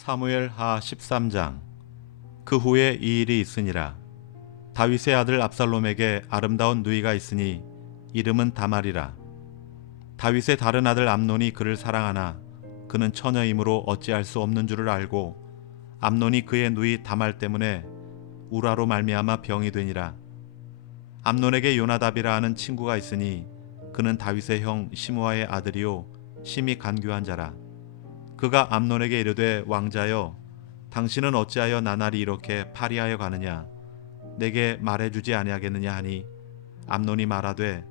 사무엘하 13장. 그 후에 이 일이 있으니라. 다윗의 아들 압살롬에게 아름다운 누이가 있으니 이름은 다말이라. 다윗의 다른 아들 암논이 그를 사랑하나 그는 처녀이므로 어찌할 수 없는 줄을 알고 암논이 그의 누이 다말 때문에 우라로 말미암아 병이 되니라. 암논에게 요나답이라 하는 친구가 있으니 그는 다윗의 형 시므아의 아들이요 심히 간교한 자라. 그가 암논에게 이르되 왕자여, 당신은 어찌하여 나날이 이렇게 파리하여 가느냐? 내게 말해주지 아니하겠느냐 하니 암논이 말하되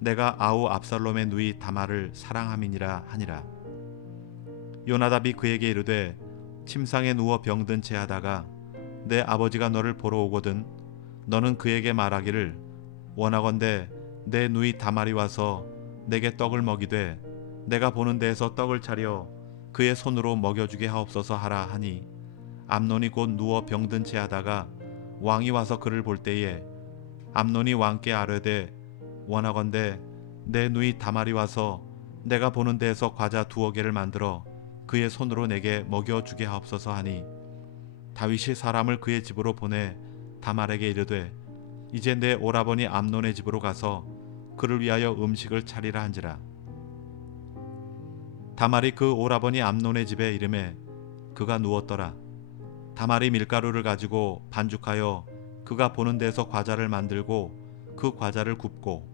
내가 아우 압살롬의 누이 다말을 사랑함이니라 하니라. 요나답이 그에게 이르되 침상에 누워 병든 채 하다가 내 아버지가 너를 보러 오거든 너는 그에게 말하기를 원하건대 내 누이 다말이 와서 내게 떡을 먹이되 내가 보는 데에서 떡을 차려 그의 손으로 먹여주게 하옵소서 하라 하니 암논이 곧 누워 병든 채 하다가 왕이 와서 그를 볼 때에 암논이 왕께 아뢰되 원하건대 내 누이 다말이 와서 내가 보는 데에서 과자 2개를 만들어 그의 손으로 내게 먹여주게 하옵소서 하니 다윗이 사람을 그의 집으로 보내 다말에게 이르되 이제 내 오라버니 암논의 집으로 가서 그를 위하여 음식을 차리라 한지라. 다말이 그 오라버니 암논의 집에 이르매 그가 누웠더라. 다말이 밀가루를 가지고 반죽하여 그가 보는 데서 과자를 만들고 그 과자를 굽고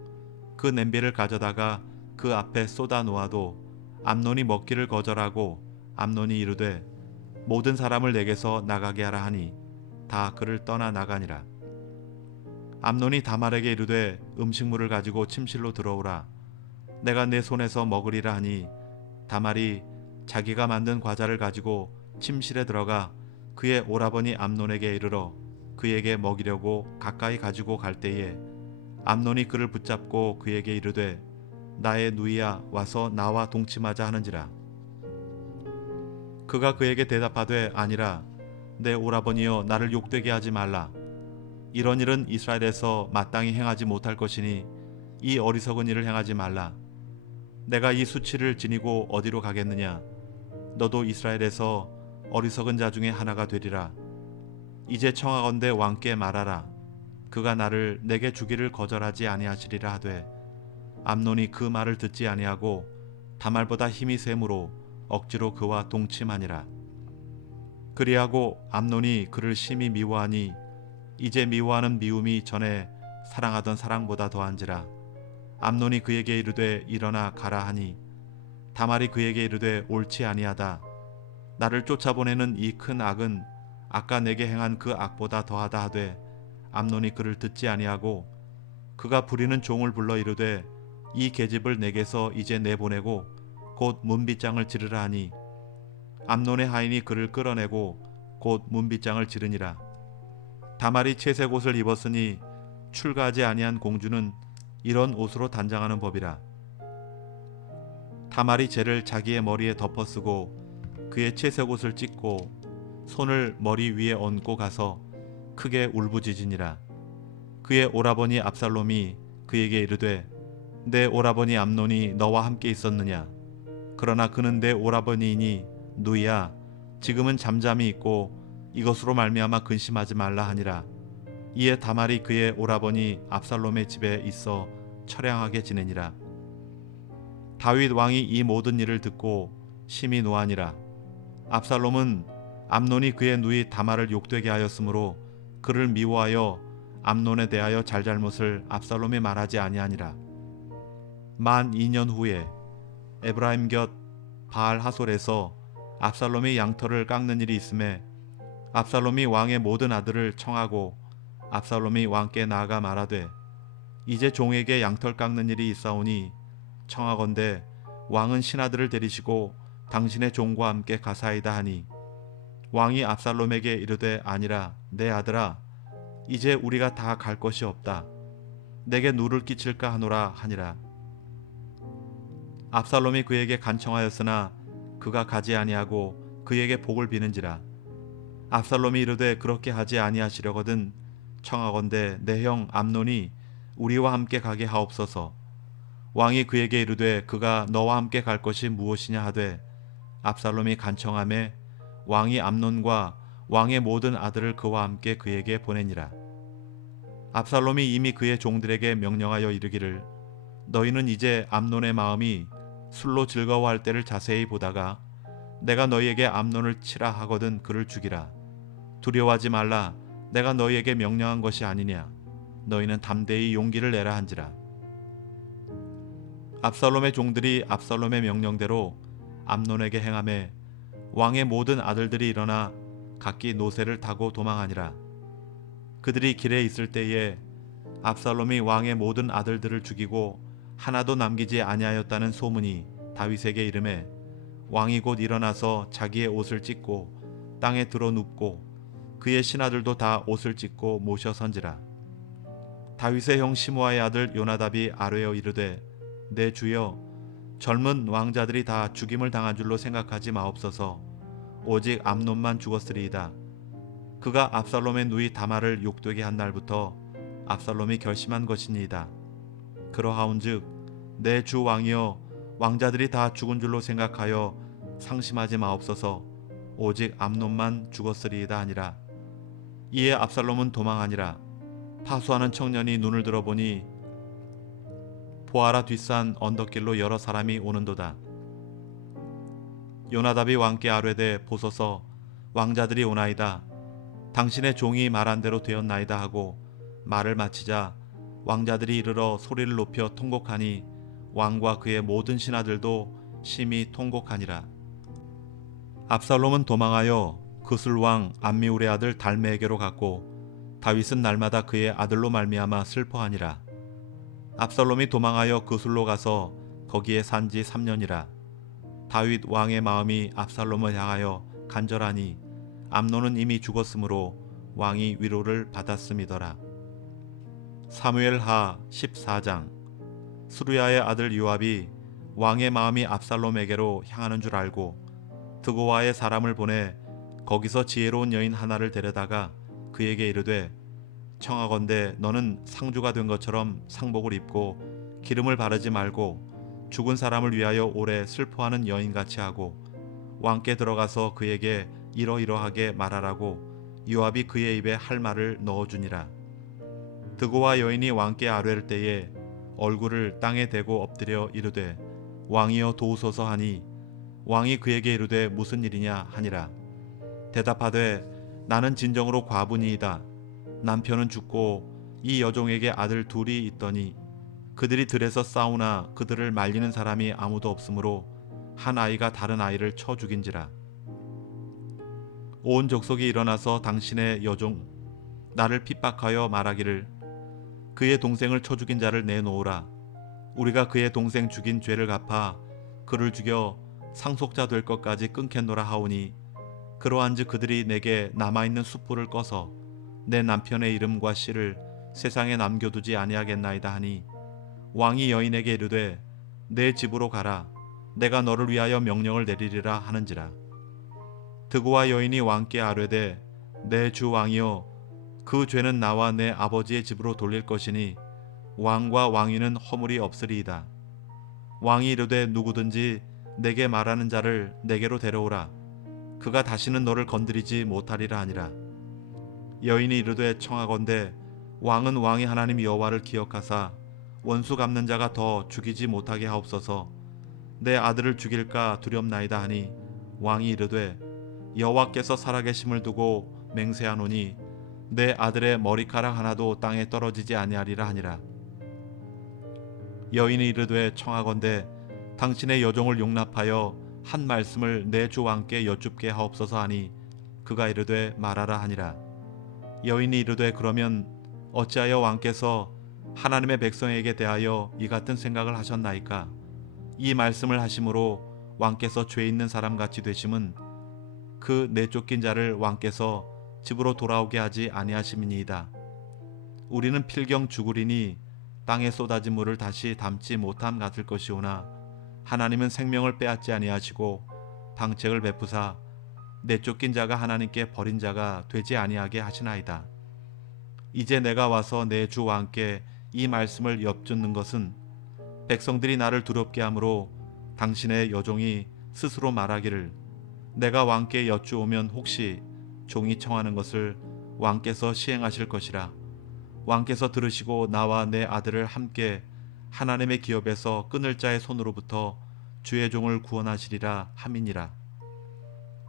그 냄비를 가져다가 그 앞에 쏟아 놓아도 암논이 먹기를 거절하고 암논이 이르되 모든 사람을 내게서 나가게 하라 하니 다 그를 떠나 나가니라. 암논이 다말에게 이르되 음식물을 가지고 침실로 들어오라. 내가 내 손에서 먹으리라 하니 다말이 자기가 만든 과자를 가지고 침실에 들어가 그의 오라버니 암논에게 이르러 그에게 먹이려고 가까이 가지고 갈 때에 암논이 그를 붙잡고 그에게 이르되 나의 누이야 와서 나와 동침하자 하는지라. 그가 그에게 대답하되 아니라 내 오라버니여 나를 욕되게 하지 말라. 이런 일은 이스라엘에서 마땅히 행하지 못할 것이니 이 어리석은 일을 행하지 말라. 내가 이 수치를 지니고 어디로 가겠느냐? 너도 이스라엘에서 어리석은 자 중에 하나가 되리라. 이제 청하건대 왕께 말하라. 그가 나를 내게 주기를 거절하지 아니하시리라 하되 암논이 그 말을 듣지 아니하고 다말보다 힘이 세므로 억지로 그와 동침하니라. 그리하고 암논이 그를 심히 미워하니 이제 미워하는 미움이 전에 사랑하던 사랑보다 더한지라. 암논이 그에게 이르되 일어나 가라 하니 다말이 그에게 이르되 옳지 아니하다. 나를 쫓아보내는 이 큰 악은 아까 내게 행한 그 악보다 더하다 하되 암논이 그를 듣지 아니하고 그가 부리는 종을 불러 이르되 이 계집을 내게서 이제 내보내고 곧 문빗장을 지르라 하니 암논의 하인이 그를 끌어내고 곧 문빗장을 지르니라. 다말이 채색 옷을 입었으니 출가하지 아니한 공주는 이런 옷으로 단장하는 법이라. 다말이 재를 자기의 머리에 덮어쓰고 그의 채색 옷을 찢고 손을 머리 위에 얹고 가서 크게 울부짖으니라. 그의 오라버니 압살롬이 그에게 이르되 내 오라버니 암논이 너와 함께 있었느냐? 그러나 그는 내 오라버니이니 누이야 지금은 잠잠히 있고 이것으로 말미암아 근심하지 말라 하니라. 이에 다말이 그의 오라버니 압살롬의 집에 있어 처량하게 지내니라. 다윗 왕이 이 모든 일을 듣고 심히 노하니라. 압살롬은 암논이 그의 누이 다말을 욕되게 하였으므로 그를 미워하여 암논에 대하여 잘잘못을 압살롬이 말하지 아니하니라. 만 2년 후에 에브라임 곁 바알 하솔에서 압살롬이 양털을 깎는 일이 있음에 압살롬이 왕의 모든 아들을 청하고 압살롬이 왕께 나아가 말하되 이제 종에게 양털 깎는 일이 있사오니 청하건대 왕은 신하들을 데리시고 당신의 종과 함께 가사이다 하니 왕이 압살롬에게 이르되 아니라 내 아들아 이제 우리가 다 갈 것이 없다. 내게 누를 끼칠까 하노라 하니라. 압살롬이 그에게 간청하였으나 그가 가지 아니하고 그에게 복을 비는지라. 압살롬이 이르되 그렇게 하지 아니하시려거든 청하건대 내 형 암논이 우리와 함께 가게 하옵소서. 왕이 그에게 이르되 그가 너와 함께 갈 것이 무엇이냐 하되 압살롬이 간청하매 왕이 암논과 왕의 모든 아들을 그와 함께 그에게 보내니라. 압살롬이 이미 그의 종들에게 명령하여 이르기를 너희는 이제 암논의 마음이 술로 즐거워할 때를 자세히 보다가 내가 너희에게 암논을 치라 하거든 그를 죽이라. 두려워하지 말라. 내가 너희에게 명령한 것이 아니냐. 너희는 담대히 용기를 내라 한지라. 압살롬의 종들이 압살롬의 명령대로 암논에게 행하매 왕의 모든 아들들이 일어나 각기 노새를 타고 도망하니라. 그들이 길에 있을 때에 압살롬이 왕의 모든 아들들을 죽이고 하나도 남기지 아니하였다는 소문이 다윗에게 이르매 왕이 곧 일어나서 자기의 옷을 찢고 땅에 들어 눕고 그의 신하들도 다 옷을 찢고 모셔 선지라. 다윗의 형 시므아의 아들 요나답이 아뢰어 이르되 내 주여 젊은 왕자들이 다 죽임을 당한 줄로 생각하지 마옵소서. 오직 암논만 죽었으리이다. 그가 압살롬의 누이 다말을 욕되게 한 날부터 압살롬이 결심한 것이니이다. 그러하온즉 내 주 왕이여 왕자들이 다 죽은 줄로 생각하여 상심하지 마옵소서. 오직 암논만 죽었으리이다 하니라. 이에 압살롬은 도망하니라. 파수하는 청년이 눈을 들어보니 보아라 뒷산 언덕길로 여러 사람이 오는도다. 요나답이 왕께 아뢰되 보소서 왕자들이 오나이다. 당신의 종이 말한 대로 되었나이다 하고 말을 마치자 왕자들이 이르러 소리를 높여 통곡하니 왕과 그의 모든 신하들도 심히 통곡하니라. 압살롬은 도망하여 그술 왕 암미울의 아들 달메에게로 갔고 다윗은 날마다 그의 아들로 말미암아 슬퍼하니라. 압살롬이 도망하여 그술로 가서 거기에 산지 3년이라. 다윗 왕의 마음이 압살롬을 향하여 간절하니 암논은 이미 죽었으므로 왕이 위로를 받았음이더라. 사무엘하 14장. 수르야의 아들 요압이 왕의 마음이 압살롬에게로 향하는 줄 알고 드고와의 사람을 보내 거기서 지혜로운 여인 하나를 데려다가 그에게 이르되 청하건대 너는 상주가 된 것처럼 상복을 입고 기름을 바르지 말고 죽은 사람을 위하여 오래 슬퍼하는 여인같이 하고 왕께 들어가서 그에게 이러이러하게 말하라고 요압이 그의 입에 할 말을 넣어주니라. 드고와 여인이 왕께 아뢰를 때에 얼굴을 땅에 대고 엎드려 이르되 왕이여 도우소서 하니 왕이 그에게 이르되 무슨 일이냐 하니라. 대답하되 나는 진정으로 과부니이다. 남편은 죽고 이 여종에게 아들 둘이 있더니 그들이 들에서 싸우나 그들을 말리는 사람이 아무도 없으므로 한 아이가 다른 아이를 쳐 죽인지라. 온 족속이 일어나서 당신의 여종 나를 핍박하여 말하기를 그의 동생을 쳐 죽인 자를 내놓으라. 우리가 그의 동생 죽인 죄를 갚아 그를 죽여 상속자 될 것까지 끊겠노라 하오니 그러한즉 그들이 내게 남아있는 숯불을 꺼서 내 남편의 이름과 씨를 세상에 남겨두지 아니하겠나이다 하니 왕이 여인에게 이르되 내 집으로 가라. 내가 너를 위하여 명령을 내리리라 하는지라. 드고와 여인이 왕께 아뢰되 내 주 왕이여 그 죄는 나와 내 아버지의 집으로 돌릴 것이니 왕과 왕위는 허물이 없으리이다. 왕이 이르되 누구든지 내게 말하는 자를 내게로 데려오라. 그가 다시는 너를 건드리지 못하리라 하니라. 여인이 이르되 청하건대 왕은 왕의 하나님 여호와를 기억하사 원수 갚는 자가 더 죽이지 못하게 하옵소서. 내 아들을 죽일까 두렵나이다 하니 왕이 이르되 여호와께서 살아계심을 두고 맹세하노니 내 아들의 머리카락 하나도 땅에 떨어지지 아니하리라 하니라. 여인이 이르되 청하건대 당신의 여종을 용납하여 한 말씀을 내 주 왕께 여쭙게 하옵소서 하니 그가 이르되 말하라 하니라. 여인이 이르되 그러면 어찌하여 왕께서 하나님의 백성에게 대하여 이 같은 생각을 하셨나이까? 이 말씀을 하심으로 왕께서 죄 있는 사람같이 되심은 그 내쫓긴 자를 왕께서 집으로 돌아오게 하지 아니하심이니이다. 우리는 필경 죽으리니 땅에 쏟아진 물을 다시 담지 못함 같을 것이오나 하나님은 생명을 빼앗지 아니하시고 방책을 베푸사 내쫓긴 자가 하나님께 버린 자가 되지 아니하게 하시나이다. 이제 내가 와서 내 주 왕께 이 말씀을 엿듣는 것은 백성들이 나를 두렵게 하므로 당신의 여종이 스스로 말하기를 내가 왕께 여쭈오면 혹시 종이 청하는 것을 왕께서 시행하실 것이라. 왕께서 들으시고 나와 내 아들을 함께 하나님의 기업에서 끊을 자의 손으로부터 주의 종을 구원하시리라 함이니라.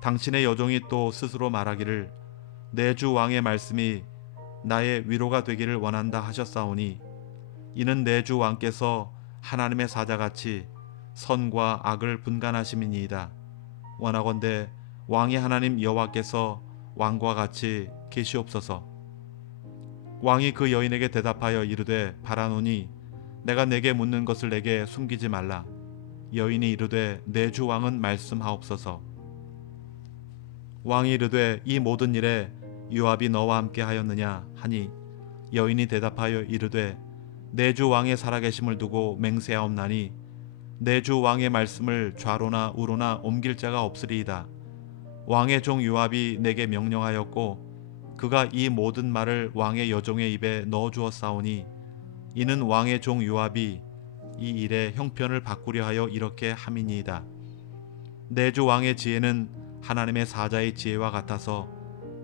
당신의 여종이 또 스스로 말하기를 내 주 왕의 말씀이 나의 위로가 되기를 원한다 하셨사오니 이는 내 주 왕께서 하나님의 사자같이 선과 악을 분간하심이니이다. 원하건대 왕이 하나님 여호와께서 왕과 같이 계시옵소서. 왕이 그 여인에게 대답하여 이르되 바라노니 내가 내게 묻는 것을 내게 숨기지 말라. 여인이 이르되 내 주 왕은 말씀하옵소서. 왕이 이르되 이 모든 일에 요압이 너와 함께 하였느냐 하니 여인이 대답하여 이르되 내 주 왕의 살아계심을 두고 맹세하옵나니 내 주 왕의 말씀을 좌로나 우로나 옮길 자가 없으리이다. 왕의 종 요압이 내게 명령하였고 그가 이 모든 말을 왕의 여종의 입에 넣어 주었사오니 이는 왕의 종 요압이 이 일의 형편을 바꾸려 하여 이렇게 함이니이다. 내 주 왕의 지혜는 하나님의 사자의 지혜와 같아서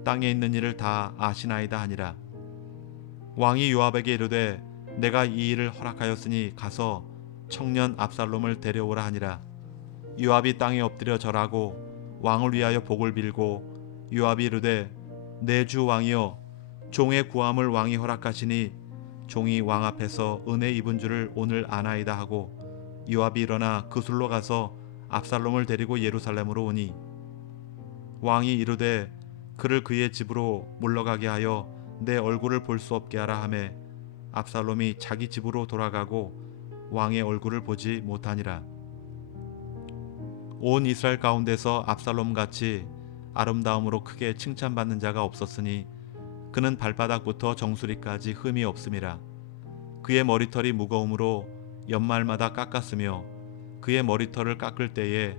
땅에 있는 일을 다 아시나이다 하니라. 왕이 요압에게 이르되 내가 이 일을 허락하였으니 가서 청년 압살롬을 데려오라 하니라. 요압이 땅에 엎드려 절하고 왕을 위하여 복을 빌고 요압이 이르되 내 주 왕이여 종의 구함을 왕이 허락하시니 종이 왕 앞에서 은혜 입은 줄을 오늘 아나이다 하고 요압이 일어나 그술로 가서 압살롬을 데리고 예루살렘으로 오니 왕이 이르되 그를 그의 집으로 물러가게 하여 내 얼굴을 볼 수 없게 하라 하매 압살롬이 자기 집으로 돌아가고 왕의 얼굴을 보지 못하니라. 온 이스라엘 가운데서 압살롬 같이 아름다움으로 크게 칭찬받는 자가 없었으니 그는 발바닥부터 정수리까지 흠이 없음이라. 그의 머리털이 무거움으로 연말마다 깎았으며 그의 머리털을 깎을 때에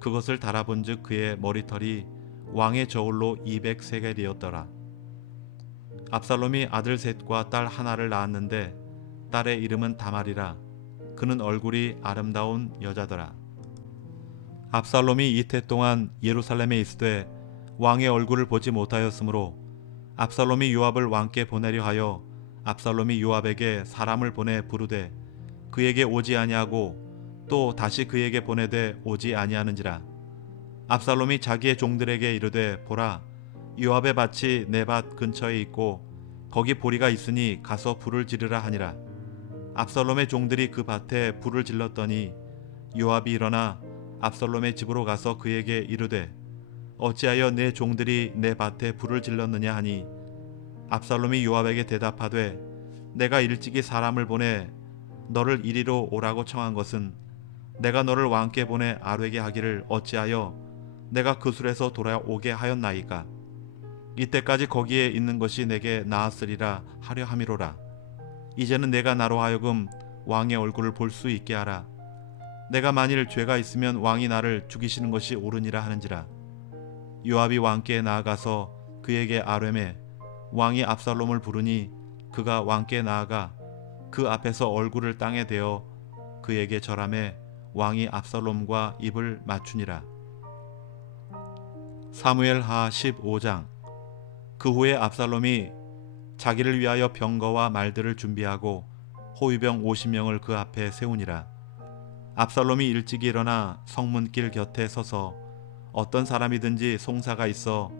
그것을 달아본즉 그의 머리털이 왕의 저울로 200세겔이었더라. 압살롬이 아들 셋과 딸 하나를 낳았는데 딸의 이름은 다말이라. 그는 얼굴이 아름다운 여자더라. 압살롬이 이태 동안 예루살렘에 있으되 왕의 얼굴을 보지 못하였으므로 압살롬이 요압을 왕께 보내려 하여 압살롬이 요압에게 사람을 보내 부르되 그에게 오지 아니하고 또 다시 그에게 보내되 오지 아니하는지라. 압살롬이 자기의 종들에게 이르되 보라 요압의 밭이 내 밭 근처에 있고 거기 보리가 있으니 가서 불을 지르라 하니라. 압살롬의 종들이 그 밭에 불을 질렀더니 요압이 일어나 압살롬의 집으로 가서 그에게 이르되 어찌하여 내 종들이 내 밭에 불을 질렀느냐 하니 압살롬이 요압에게 대답하되 내가 일찍이 사람을 보내 너를 이리로 오라고 청한 것은 내가 너를 왕께 보내 아뢰게 하기를 어찌하여 내가 그술에서 돌아오게 하였나이까. 이때까지 거기에 있는 것이 내게 나았으리라 하려 함이로라. 이제는 내가 나로 하여금 왕의 얼굴을 볼 수 있게 하라. 내가 만일 죄가 있으면 왕이 나를 죽이시는 것이 옳으니라 하는지라. 요압이 왕께 나아가서 그에게 아뢰매 왕이 압살롬을 부르니 그가 왕께 나아가 그 앞에서 얼굴을 땅에 대어 그에게 절하매 왕이 압살롬과 입을 맞추니라. 사무엘하 15장. 그 후에 압살롬이 자기를 위하여 병거와 말들을 준비하고 호위병 50명을 그 앞에 세우니라. 압살롬이 일찍이 일어나 성문길 곁에 서서 어떤 사람이든지 송사가 있어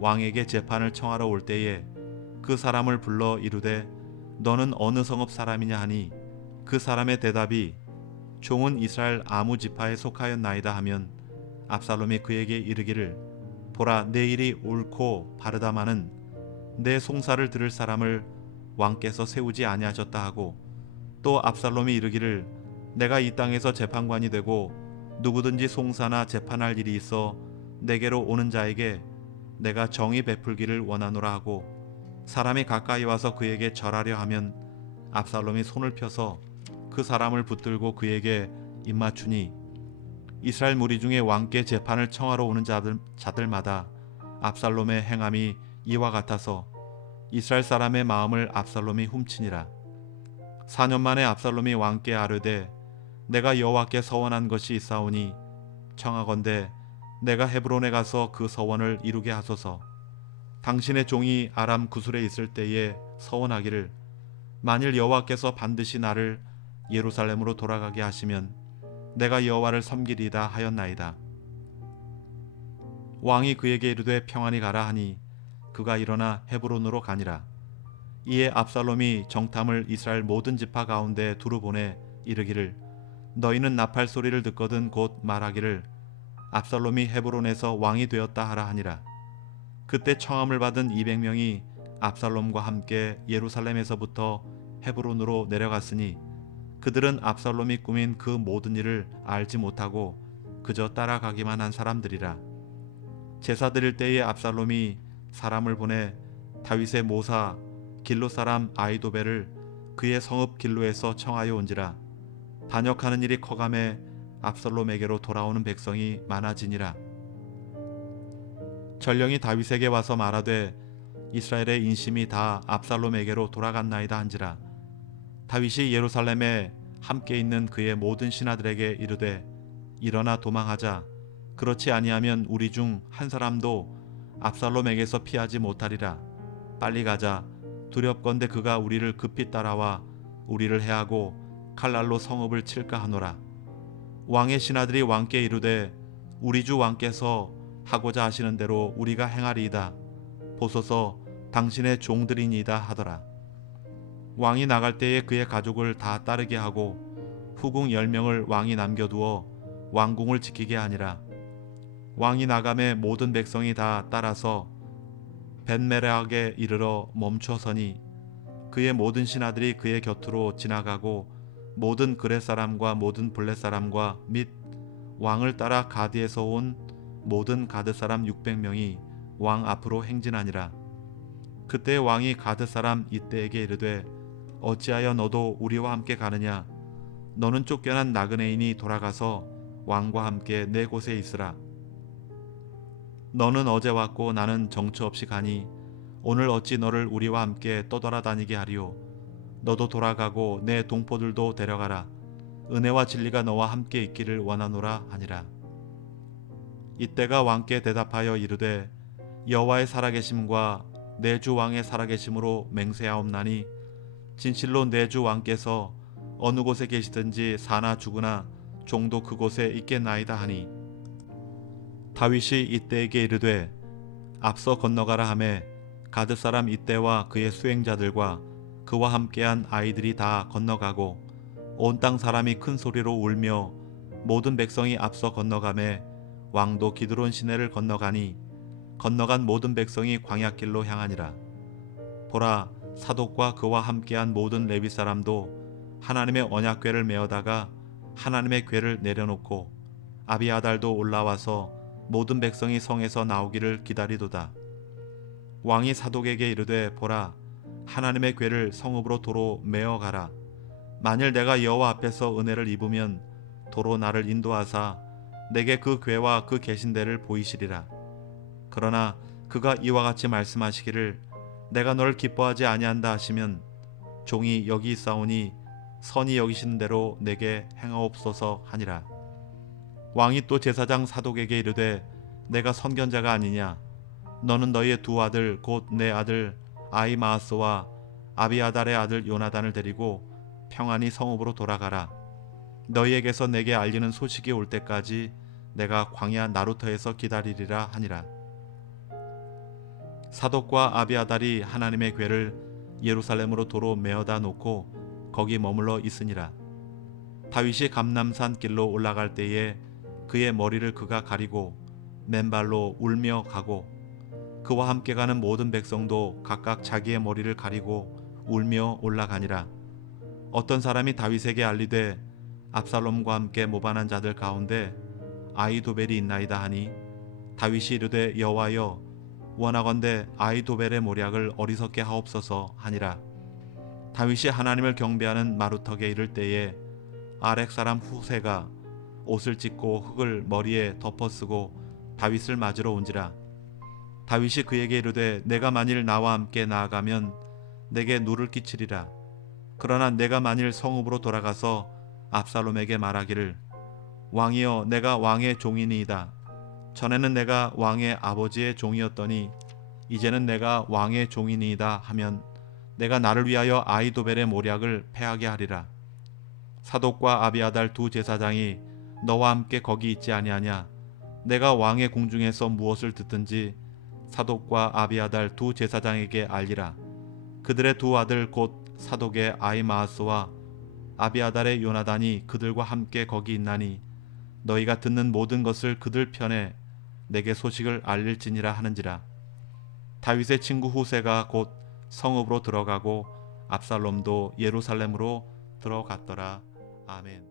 왕에게 재판을 청하러 올 때에 그 사람을 불러 이르되 너는 어느 성읍 사람이냐 하니 그 사람의 대답이 종은 이스라엘 아무 지파에 속하였나이다 하면 압살롬이 그에게 이르기를 보라 내 일이 옳고 바르다마는 내 송사를 들을 사람을 왕께서 세우지 아니하셨다 하고 또 압살롬이 이르기를 내가 이 땅에서 재판관이 되고 누구든지 송사나 재판할 일이 있어 내게로 오는 자에게 내가 정의 베풀기를 원하노라 하고 사람이 가까이 와서 그에게 절하려 하면 압살롬이 손을 펴서 그 사람을 붙들고 그에게 입맞추니 이스라엘 무리 중에 왕께 재판을 청하러 오는 자들마다 압살롬의 행함이 이와 같아서 이스라엘 사람의 마음을 압살롬이 훔치니라. 4년 만에 압살롬이 왕께 아뢰되 내가 여호와께 서원한 것이 있사오니 청하건대 내가 헤브론에 가서 그 서원을 이루게 하소서. 당신의 종이 아람 구술에 있을 때에 서원하기를 만일 여호와께서 반드시 나를 예루살렘으로 돌아가게 하시면 내가 여호와를 섬기리이다 하였나이다. 왕이 그에게 이르되 평안히 가라 하니 그가 일어나 헤브론으로 가니라. 이에 압살롬이 정탐을 이스라엘 모든 지파 가운데 두루 보내 이르기를 너희는 나팔 소리를 듣거든 곧 말하기를 압살롬이 헤브론에서 왕이 되었다 하라 하니라. 그때 청함을 받은 200명이 압살롬과 함께 예루살렘에서부터 헤브론으로 내려갔으니 그들은 압살롬이 꾸민 그 모든 일을 알지 못하고 그저 따라가기만 한 사람들이라. 제사 드릴 때에 압살롬이 사람을 보내 다윗의 모사 길로 사람 아히도벨을 그의 성읍 길로에서 청하여 온지라. 반역하는 일이 커감에 압살롬에게로 돌아오는 백성이 많아지니라. 전령이 다윗에게 와서 말하되 이스라엘의 인심이 다 압살롬에게로 돌아갔나이다 한지라. 다윗이 예루살렘에 함께 있는 그의 모든 신하들에게 이르되 일어나 도망하자. 그렇지 아니하면 우리 중 한 사람도 압살롬에게서 피하지 못하리라. 빨리 가자. 두렵건대 그가 우리를 급히 따라와 우리를 해하고 칼날로 성읍을 칠까 하노라. 왕의 신하들이 왕께 이르되 우리 주 왕께서 하고자 하시는 대로 우리가 행하리이다. 보소서 당신의 종들이니이다 하더라. 왕이 나갈 때에 그의 가족을 다 따르게 하고 후궁 10명을 왕이 남겨두어 왕궁을 지키게 하니라. 왕이 나감에 모든 백성이 다 따라서 벳메레악에 이르러 멈춰서니 그의 모든 신하들이 그의 곁으로 지나가고 모든 그렛 사람과 모든 블렛 사람과 및 왕을 따라 가드에서 온 모든 가드 사람 600명이 왕 앞으로 행진하니라. 그때 왕이 가드 사람 이때에게 이르되 어찌하여 너도 우리와 함께 가느냐? 너는 쫓겨난 나그네인이 돌아가서 왕과 함께 내 곳에 있으라. 너는 어제 왔고 나는 정처 없이 가니 오늘 어찌 너를 우리와 함께 떠돌아다니게 하리요? 너도 돌아가고 내 동포들도 데려가라. 은혜와 진리가 너와 함께 있기를 원하노라 하니라. 이때가 왕께 대답하여 이르되 여호와의 살아계심과 내 주 왕의 살아계심으로 맹세하옵나니 진실로 내 주 왕께서 어느 곳에 계시든지 사나 죽으나 종도 그곳에 있겠나이다 하니 다윗이 이때에게 이르되 앞서 건너가라 하매 가드 사람 이때와 그의 수행자들과 그와 함께한 아이들이 다 건너가고 온 땅 사람이 큰 소리로 울며 모든 백성이 앞서 건너가매 왕도 기드론 시내를 건너가니 건너간 모든 백성이 광야길로 향하니라. 보라 사독과 그와 함께한 모든 레위 사람도 하나님의 언약궤를 메어다가 하나님의 궤를 내려놓고 아비아달도 올라와서 모든 백성이 성에서 나오기를 기다리도다. 왕이 사독에게 이르되 보라 하나님의 궤를 성읍으로 도로 메어 가라. 만일 내가 여호와 앞에서 은혜를 입으면 도로 나를 인도하사 내게 그 궤와 그 계신 데를 보이시리라. 그러나 그가 이와 같이 말씀하시기를 내가 너를 기뻐하지 아니한다 하시면 종이 여기 있사오니 선히 여기시는 대로 내게 행하옵소서 하니라. 왕이 또 제사장 사독에게 이르되 내가 선견자가 아니냐? 너는 너희의 두 아들 곧 내 아들 아히마아스와 아비아달의 아들 요나단을 데리고 평안히 성읍으로 돌아가라. 너희에게서 내게 알리는 소식이 올 때까지 내가 광야 나루터에서 기다리리라 하니라. 사독과 아비아달이 하나님의 궤를 예루살렘으로 도로 메어다 놓고 거기 머물러 있으니라. 다윗이 감람산 길로 올라갈 때에 그의 머리를 그가 가리고 맨발로 울며 가고 그와 함께 가는 모든 백성도 각각 자기의 머리를 가리고 울며 올라가니라. 어떤 사람이 다윗에게 알리되 압살롬과 함께 모반한 자들 가운데 아히도벨이 있나이다 하니 다윗이 이르되 여호와여 원하건대 아히도벨의 모략을 어리석게 하옵소서 하니라. 다윗이 하나님을 경배하는 마루턱에 이를 때에 아렉 사람 후세가 옷을 찢고 흙을 머리에 덮어쓰고 다윗을 맞으러 온지라. 다윗이 그에게 이르되 내가 만일 나와 함께 나아가면 내게 누를 끼치리라. 그러나 내가 만일 성읍으로 돌아가서 압살롬에게 말하기를 왕이여 내가 왕의 종이니이다. 전에는 내가 왕의 아버지의 종이었더니 이제는 내가 왕의 종이니이다 하면 내가 나를 위하여 아히도벨의 모략을 패하게 하리라. 사독과 아비아달 두 제사장이 너와 함께 거기 있지 아니하냐? 내가 왕의 궁중에서 무엇을 듣든지 사독과 아비아달 두 제사장에게 알리라. 그들의 두 아들 곧 사독의 아히마아스와 아비아달의 요나단이 그들과 함께 거기 있나니 너희가 듣는 모든 것을 그들 편에 내게 소식을 알릴지니라 하는지라. 다윗의 친구 후세가 곧 성읍으로 들어가고 압살롬도 예루살렘으로 들어갔더라. 아멘.